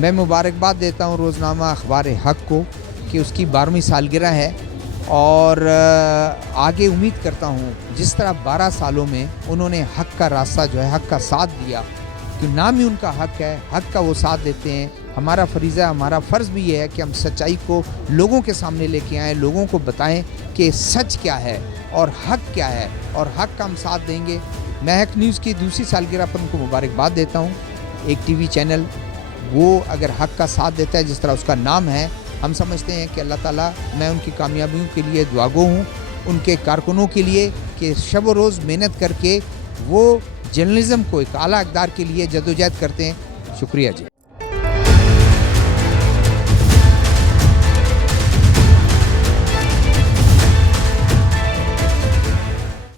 میں مبارکباد دیتا ہوں روزنامہ اخبار حق کو کہ اس کی 12ویں سالگرہ ہے، اور آگے امید کرتا ہوں جس طرح 12 سالوں میں انہوں نے حق کا راستہ جو ہے، حق کا ساتھ دیا، کہ نام ہی ان کا حق ہے، حق کا وہ ساتھ دیتے ہیں۔ ہمارا فریضہ، ہمارا فرض بھی یہ ہے کہ ہم سچائی کو لوگوں کے سامنے لے کے آئیں، لوگوں کو بتائیں کہ سچ کیا ہے اور حق کیا ہے، اور حق کا ہم ساتھ دیں گے۔ میں حق نیوز کی 2ری سالگرہ پر ان کو مبارکباد دیتا ہوں۔ ایک ٹی وی چینل وہ اگر حق کا ساتھ دیتا ہے جس طرح اس کا نام ہے، ہم سمجھتے ہیں کہ اللہ تعالیٰ، میں ان کی کامیابیوں کے لیے دعاگو ہوں، ان کے کارکنوں کے لیے کہ شب و روز محنت کر کے وہ جرنلزم کو ایک اعلیٰ اقدار کے لیے جدوجہد کرتے ہیں۔ شکریہ جی۔